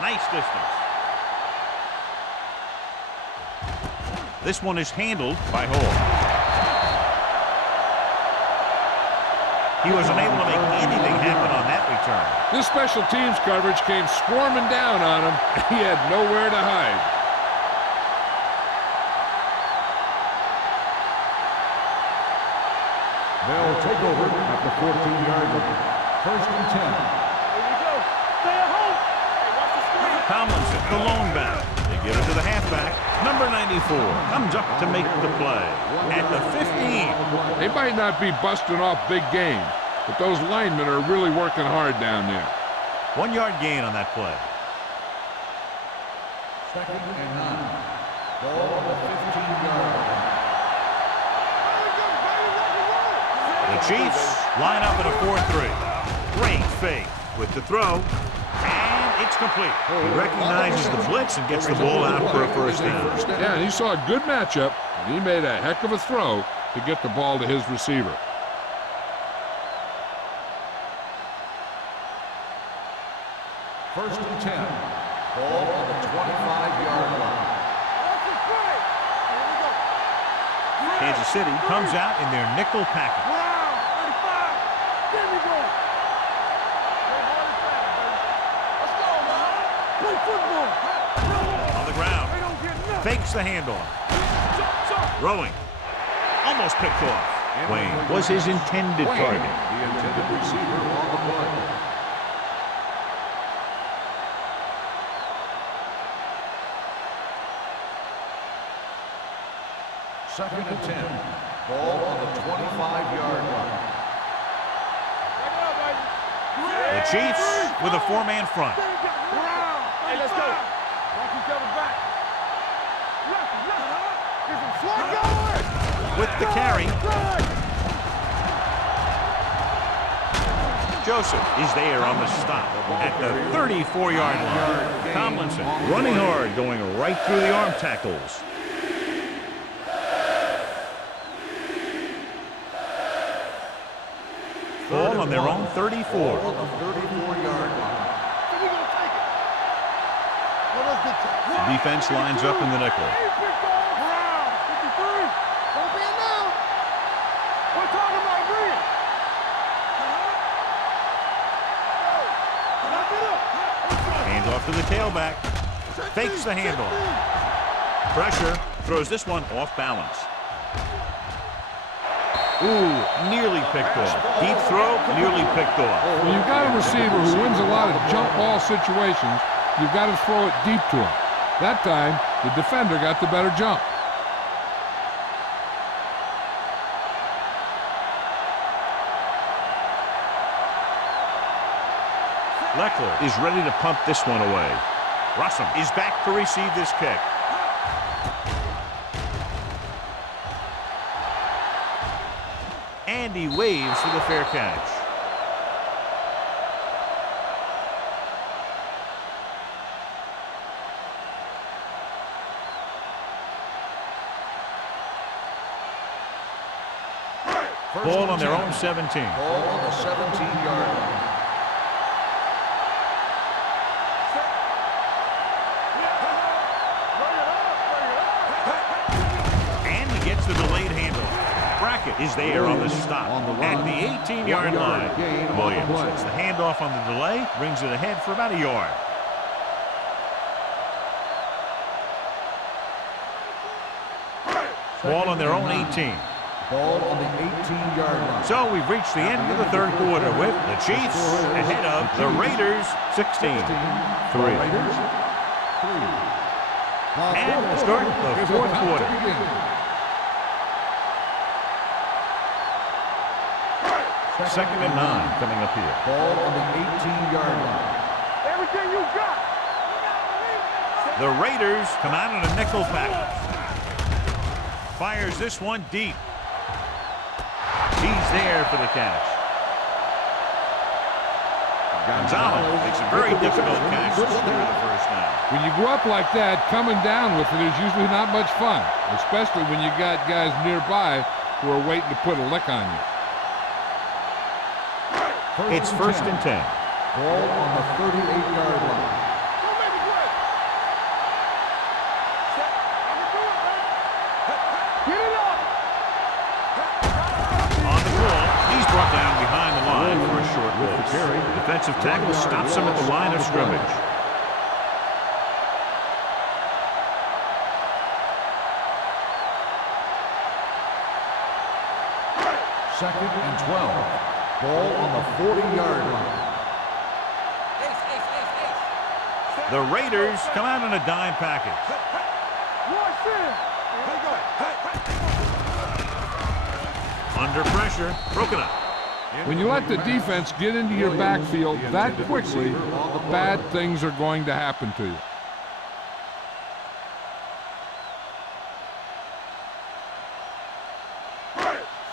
Nice distance. This one is handled by Hall. He was unable to make anything happen on that return. This special teams coverage came swarming down on him. He had nowhere to hide. They'll take over at the 14-yard line. 1st and 10. Here we go. Stay at home. Hey, watch the screen. Tomlinson, the lone back. They give it to the halfback. Number 94 comes up to make the play. At the 15. They might not be busting off big games, but those linemen are really working hard down there. 1-yard gain on that play. 2nd and 9. Ball on the 15-yard line. The Chiefs line up in a 4-3. Great fake with the throw. And it's complete. He recognizes the blitz and gets the ball out for a first down. Yeah, and he saw a good matchup, and he made a heck of a throw to get the ball to his receiver. First and 10. Ball on the 25-yard line. Kansas City comes out in their nickel package. Wow, 35. There we go. Let's go, man. Play football. On the ground. They don't get nothing. Fakes the handoff. Throwing. Almost picked off. Wayne was his intended target. The intended receiver on the play. Second and 10. Ball on the 25-yard line. Back it up, baby. The Chiefs with a 4-man front. Hey, let's go. Watch each other back. Left. Get some slot going. With the carry, Joseph is there on the stop at the 34-yard line. Tomlinson running hard, going right through the arm tackles. Ball on their own 34. Ball on the 34-yard line. The defense lines up in the nickel. Hands off to the tailback. Fakes the handoff. Pressure. Throws this one off balance. Ooh, nearly picked off. Deep throw, nearly picked off. When you've got a receiver who wins a lot of jump ball situations, you've got to throw it deep to him. That time, the defender got the better jump. Leckler is ready to pump this one away. Russell is back to receive this kick. And he waves for the fair catch. Ball on their own 17. Ball on the 17-yard line. And he gets the delayed handoff. Brackett is there on the stop at the 18-yard line. Williams gets the handoff on the delay, brings it ahead for about a yard. Ball on their own 18. Ball on the 18-yard line. So we've reached the end of the third quarter with the Chiefs ahead of the Raiders 16-3. And we'll start the fourth quarter. Second and 9 coming up here. Ball on the 18-yard line. Everything you got. The Raiders come out in a nickel package. Fires this one deep. He's there for the catch. Gonzalez makes a very difficult catch to secure the first down. When you go up like that, coming down with it is usually not much fun, especially when you got guys nearby who are waiting to put a lick on you. It's first and 10. Ball on the 38-yard line. Brought down behind the line for a short loss. The defensive tackle stops him at the line of scrimmage. Second and 12. Ball on the 40-yard line. The Raiders come out in a dime package. Under pressure, broken up. When you let the defense get into your backfield that quickly, bad things are going to happen to you.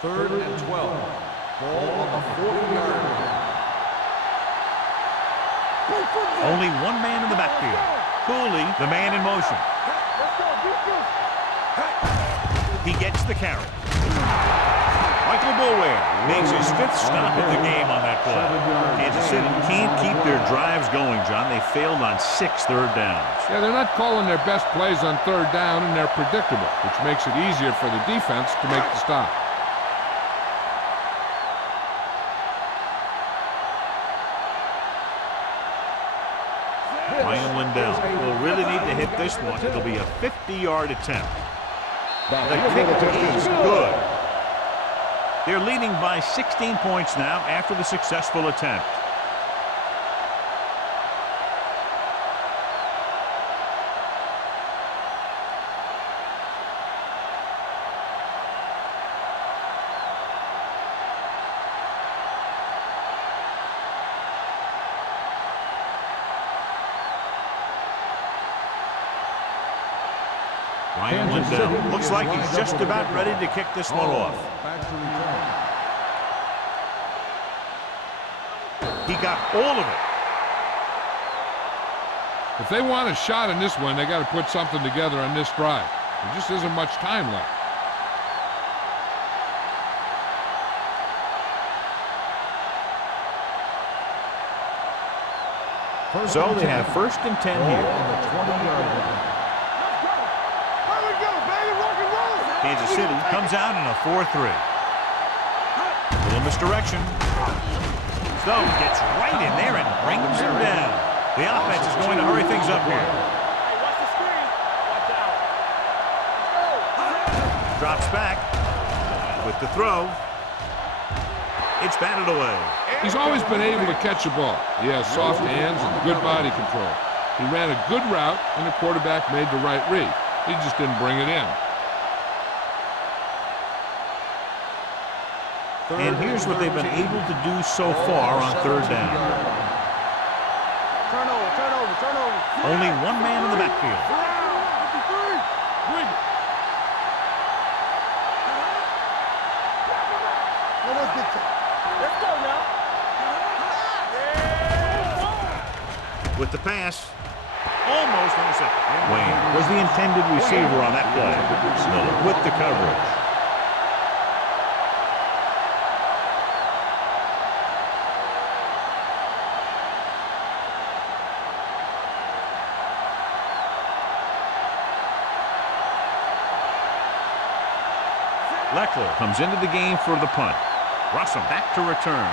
Third and 12. Ball on the 40-yard line. Only one man in the backfield. Cooley, the man in motion. He gets the carry. Michael Boulware makes his fifth stop of the game on that play. Kansas City can't keep their drives going, John. They failed on 6 third downs. Yeah, they're not calling their best plays on third down, and they're predictable, which makes it easier for the defense to make the stop. Ryan Lindell will really need to hit this one. It'll be a 50-yard attempt. The kick is good. They're leading by 16 points now after the successful attempt. Ryan Lindell looks like he's just about ready to kick this one off. He got all of it. If they want a shot in this one, they got to put something together on this drive. There just isn't much time left. So they have first and 10 here. On the 20-yard line. Kansas City comes out in a 4-3. Little misdirection. Stone gets right in there and brings him down. The offense is going to hurry things up here. Drops back with the throw. It's batted away. He's always been able to catch a ball. He has soft hands and good body control. He ran a good route, and the quarterback made the right read. He just didn't bring it in. And here's what they've been able to do so far on third down. Turnover. Only one man in the backfield. 53. Bring it. Let's go now. With the pass, almost intercepted. Wayne was the intended receiver on that play. Miller with the coverage. Leckler comes into the game for the punt. Russell back to return.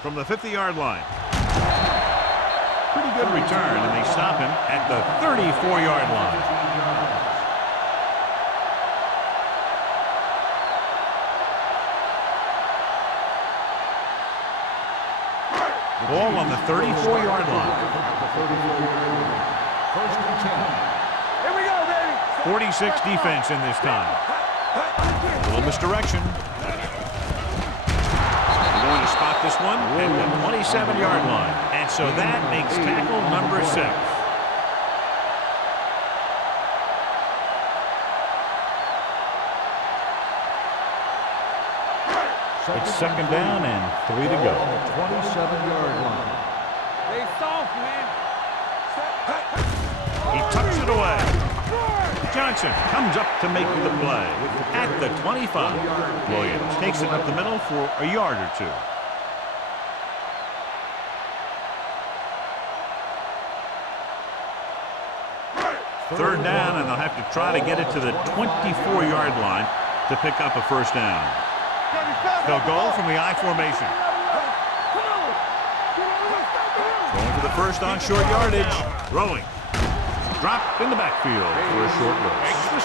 From the 50-yard line. Pretty good return, and they stop him at the 34-yard line. Ball on the 34-yard line. First and 10. Here we go, baby. 46 defense in this time. A little misdirection. We're going to spot this one at the 27-yard line. And so that makes tackle number 6. It's second down and 3 to go. 27-yard line. They soft, man. He tucks it away. Johnson comes up to make the play at the 25. Williams takes it up the middle for a yard or 2. Third down, and they'll have to try to get it to the 24-yard line to pick up a first down. They'll go from the I formation. Going for the first on short yardage. Rolling. Dropped in the backfield for a short loss.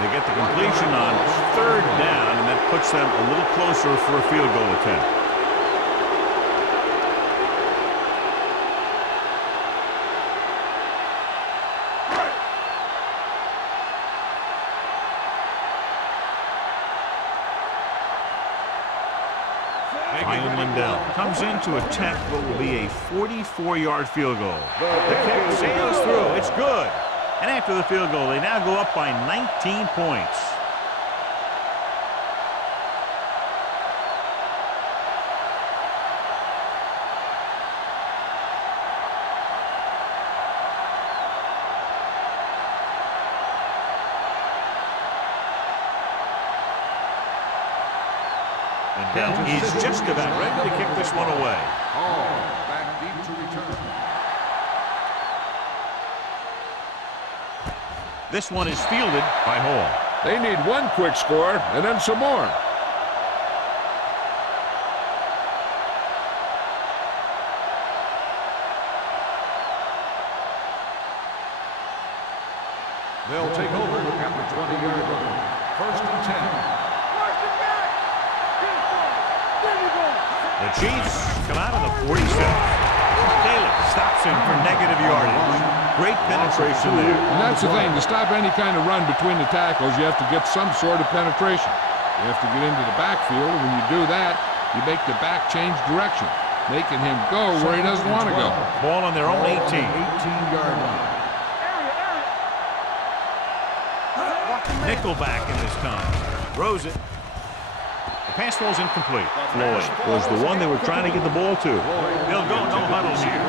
They get the completion on third down, and that puts them a little closer for a field goal attempt. Ryan Lindell comes in to attempt what will be a 44-yard field goal. The kick sails through. It's good. And after the field goal, they now go up by 19 points. Lindell is just about ready to kick this one away. Hall back deep to return. This one is fielded by Hall. They need one quick score and then some more. They'll take over at the 20-yard line. First and 10. The Chiefs come out of the 46. Taylor stops him for negative yardage. Great penetration there. And that's the thing. To stop any kind of run between the tackles, you have to get some sort of penetration. You have to get into the backfield, and when you do that, you make the back change direction, making him go where he doesn't want to go. Ball on their own 18. 18-yard line. Nickelback in this time. Throws it. The pass falls incomplete. Floyd was the one they were trying to get the ball to. They'll go no huddle here.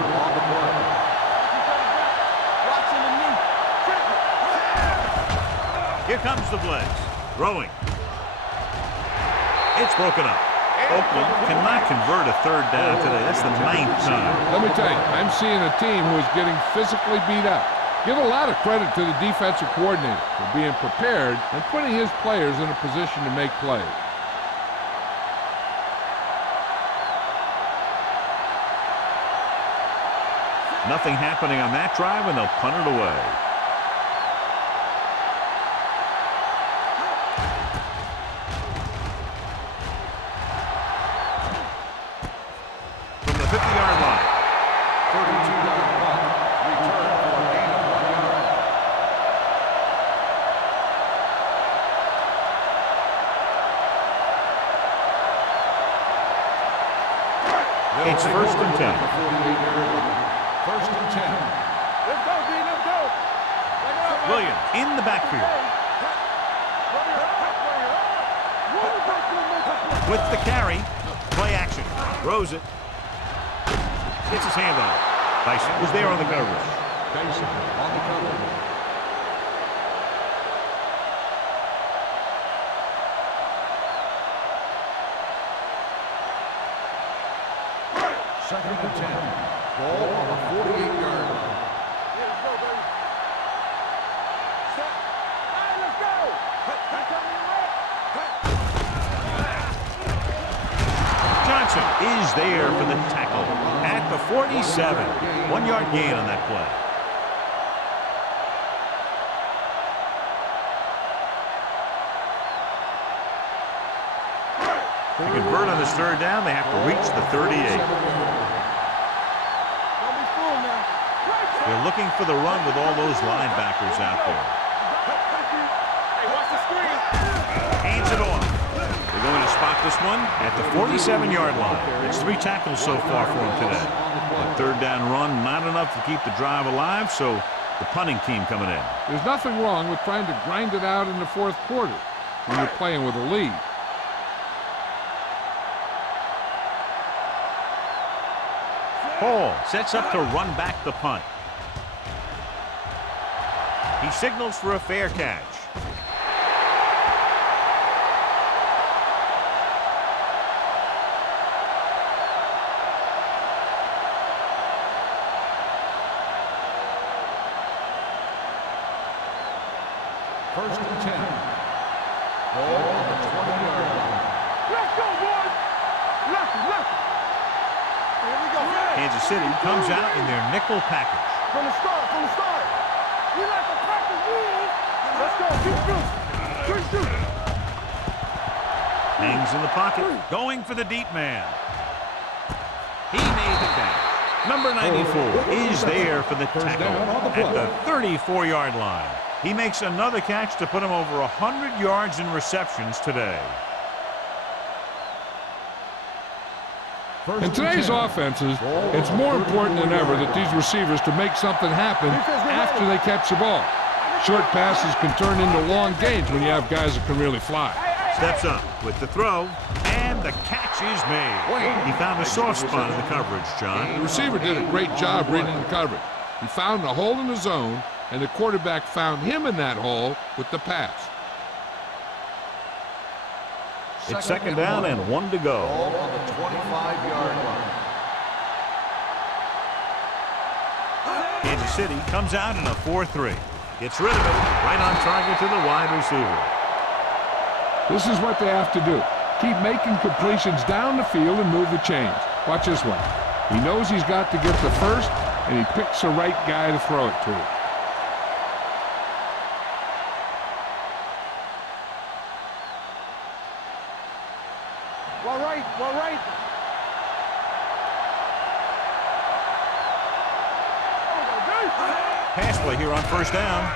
Here comes the blitz. Throwing. It's broken up. Oakland cannot convert a third down today. That's the 9th time. Let me tell you, I'm seeing a team who is getting physically beat up. Give a lot of credit to the defensive coordinator for being prepared and putting his players in a position to make plays. Nothing happening on that drive, and they'll punt it away. From the 50-yard line. 32-yard punt. Return for a gain of 1 yard. It's first and 10. First and 10. Let's go, D. Let's go. Williams in the backfield. With the carry, play action. Throws it. Gets his hand on it. Dyson was there on the coverage. Dyson on the coverage. Second and 10. Ball on the 48-yard line. Yeah, let's go, baby. Set. All right, let's go. Johnson is there for the tackle at the 47. 1 yard gain on that play. To convert on this third down, they have to reach the 38. Don't be fooled now. They're looking for the run with all those linebackers out there. Hey, watch the screen. Hands it off. They're going to spot this one at the 47-yard line. It's 3 tackles so far for him today. That third down run, not enough to keep the drive alive, so the punting team coming in. There's nothing wrong with trying to grind it out in the fourth quarter when you're playing with a lead. Hall sets up to run back the punt. He signals for a fair catch. First and 10. Ball on the 20-yard line. Let's go, boys. Left. Here we go. Kansas City comes out in their nickel package. From the start. We like to practice rules. Let's go. Keep shooting. Hangs in the pocket, going for the deep man. He made the catch. Number 94 is there for the tackle at the 34-yard line. He makes another catch to put him over 100 yards in receptions today. In today's offenses, it's more important than ever that these receivers to make something happen after they catch the ball. Short passes can turn into long gains when you have guys that can really fly. Steps up with the throw, and the catch is made. He found a soft spot in the coverage, John. The receiver did a great job reading the coverage. He found a hole in the zone, and the quarterback found him in that hole with the pass. It's second down and 1 to go. Ball on the 25-yard line. Kansas City comes out in a 4-3. Gets rid of it, right on target to the wide receiver. This is what they have to do. Keep making completions down the field and move the chains. Watch this one. He knows he's got to get the first, and he picks the right guy to throw it to. Well, right. Pass play here on first down.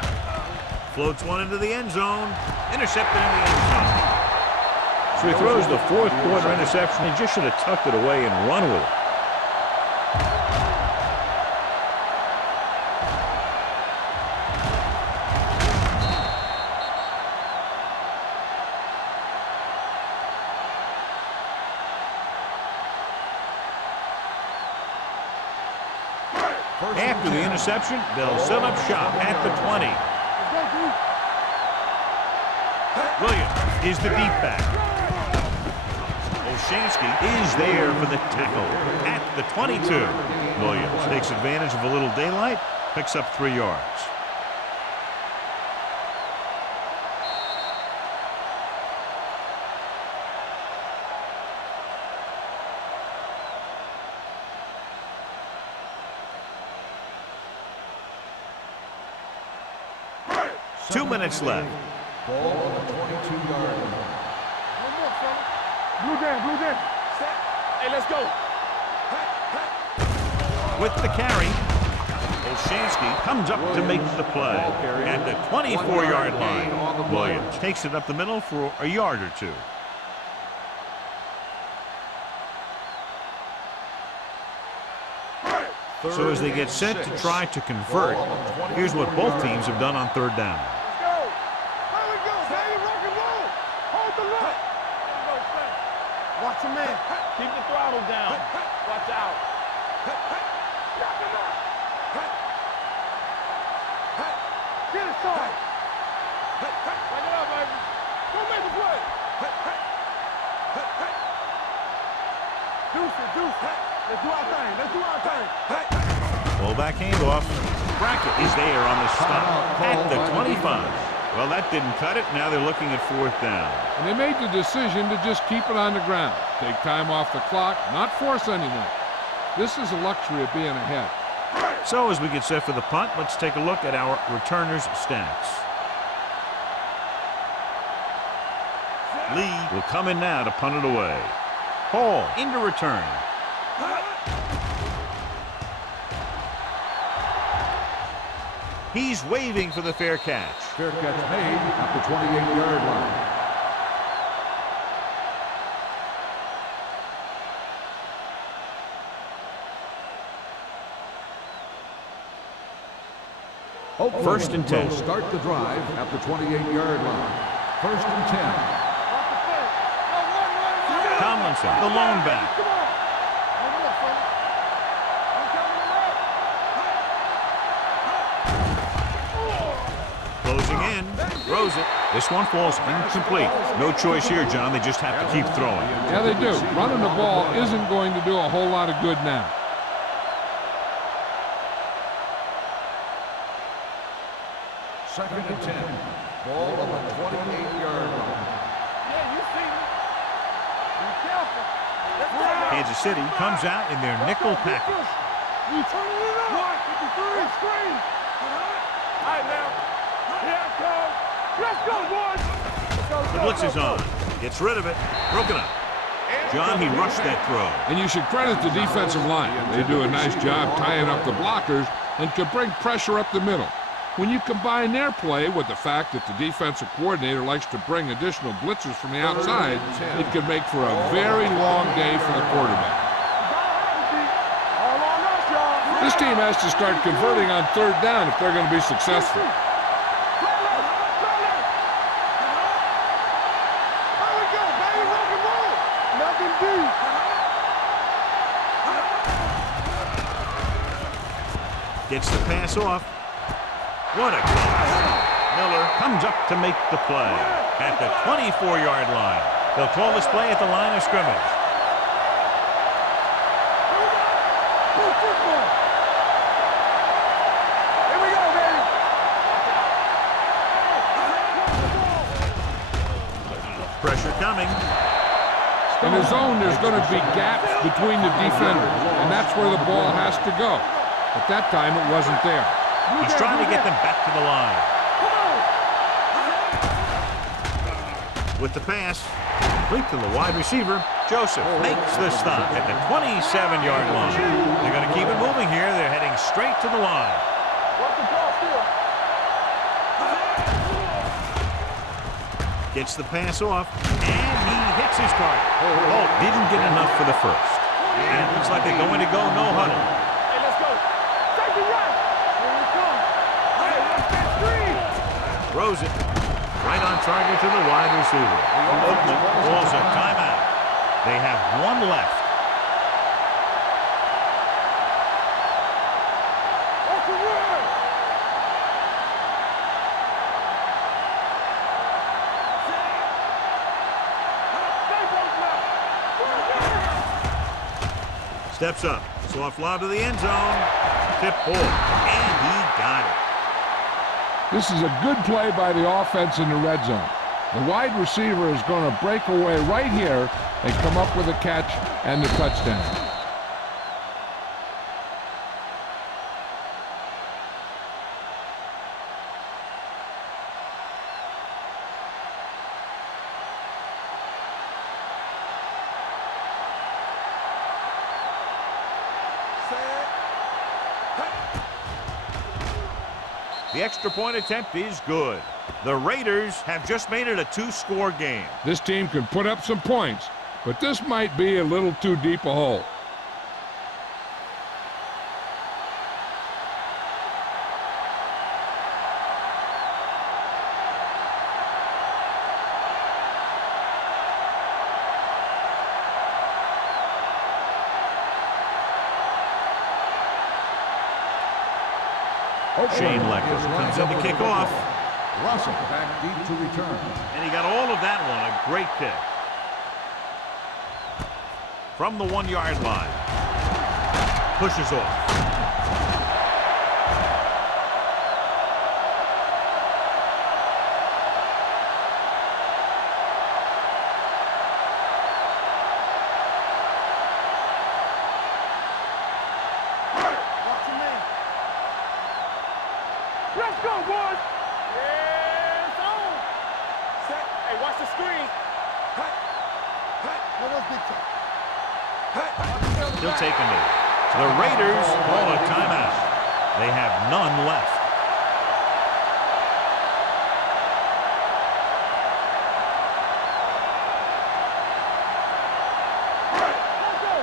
Floats one into the end zone. Intercepted in the end zone. So he throws the fourth quarter interception. He just should have tucked it away and run with it. After the interception, they'll set up shop at the 20. Williams is the deep back. Olshansky is there for the tackle at the 22. Williams takes advantage of a little daylight, picks up 3 yards. Two minutes left. Ball on the 22-yard line. One more, fella. Blue down. Set. Hey, let's go. With the carry, Olshansky comes up to make the play at the 24-yard line. Williams takes it up the middle for a yard or two. So as they get set to try to convert, here's what both teams have done on third down. Let's go. Here we go, baby. Rock and roll. Hold the look. Watch your man. Keep the throttle down. Watch out. Get it started. Back it up, baby. Go make the play. Deuce it, deuce it. Let's do our thing. Let's do our thing. Fullback handoff. Brackett is there on the stop at the 25. Well, that didn't cut it. Now they're looking at fourth down. And they made the decision to just keep it on the ground. Take time off the clock, not force anything. This is a luxury of being ahead. So as we get set for the punt, let's take a look at our returners' stats. Lee will come in now to punt it away. Hall into return. He's waving for the fair catch. Fair catch made at the 28-yard line. First and 10. Will start the drive at the 28-yard line. First and 10. Tomlinson, the lone back. Come on. One more, fella. I'm coming up. Closing in. Throws it. This one falls incomplete. No choice here, John. They just have to keep throwing. Yeah, they do. Running the ball isn't going to do a whole lot of good now. Second and 10. Ball on the 28-yard line. Yeah, you see me. Be careful. Let's go. Kansas City comes out in their nickel package. We turning it up. 153. Screen. All right, now. Here it comes. Let's go, boys. Let's go, The blitz is on. Gets rid of it. Broken up. John, he rushed that throw. And you should credit the defensive line. They do a nice job tying up the blockers and can bring pressure up the middle. When you combine their play with the fact that the defensive coordinator likes to bring additional blitzers from the outside, it can make for a very long day for the quarterback. All on us, y'all. This team has to start converting on third down if they're going to be successful. Here we go, baby. Rock and roll. Nothing deep. Gets the pass off. What a catch. Miller comes up to make the play at the 24-yard line. They'll call this play at the line of scrimmage. Good football. Here we go, baby. Pressure coming. In the zone, there's going to be gaps between the defenders, and that's where the ball has to go. At that time, it wasn't there. He's trying to get them back to the line. With the pass, complete to the wide receiver. Joseph makes the stop at the 27-yard line. They're going to keep it moving here. They're heading straight to the line. Watch the ball still. Gets the pass off, and he hits his target. Oh, didn't get enough for the first. And it looks like they're going to go no huddle. Hey, let's go. Take the right. Here we come. Hey, watch that screen. Throws it right on target to the wide receiver. Oakland calls a timeout. They have one left. That's the word. Steps up. Soft lob to the end zone. Tip ball. And he got it. This is a good play by the offense in the red zone. The wide receiver is going to break away right here and come up with a catch and the touchdown. The extra point attempt is good. The Raiders have just made it a two-score game. This team can put up some points, but this might be a little too deep a hole. Shane is Lecker lined comes up in to for the kick off. kickoff. Russell back deep to return. And he got all of that one. A great kick. From the 1-yard line. Pushes off. Let's go, boys! Yeah, it's on! Set. Hey, watch the screen. He'll take a knee. The Raiders call a timeout. They have none left. Let's go!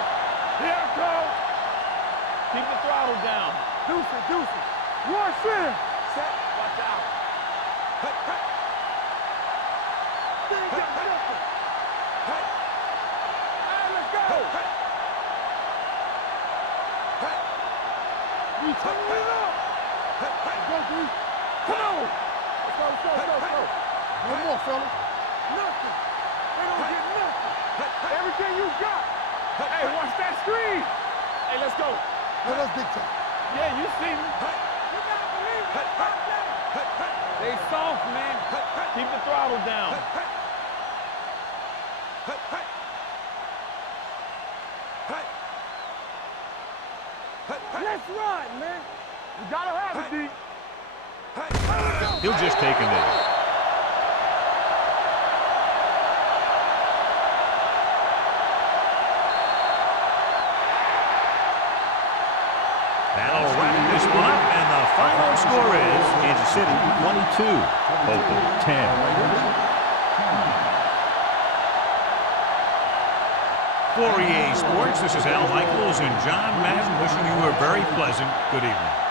Here it comes! Keep the throttle down. Deuce it. Rush in! Set. Watch out. Thing got nothing. Hey, let's go! We turning it up! Let's go, D. Come on! Let's go. One more, fellas. Nothing. They don't get nothing. Everything you got. Hey, watch that screen. Hey, let's go. Let us big time. Yeah, you see me. You gotta believe it. They soft, man. Keep the throttle down. Let's ride, man. You gotta have it, D. He'll just take a knee. That'll wrap this one up, and the final score is Kansas City 22, Oakland 10. For EA Sports, this is Al Michaels and John Madden wishing you a very pleasant good evening.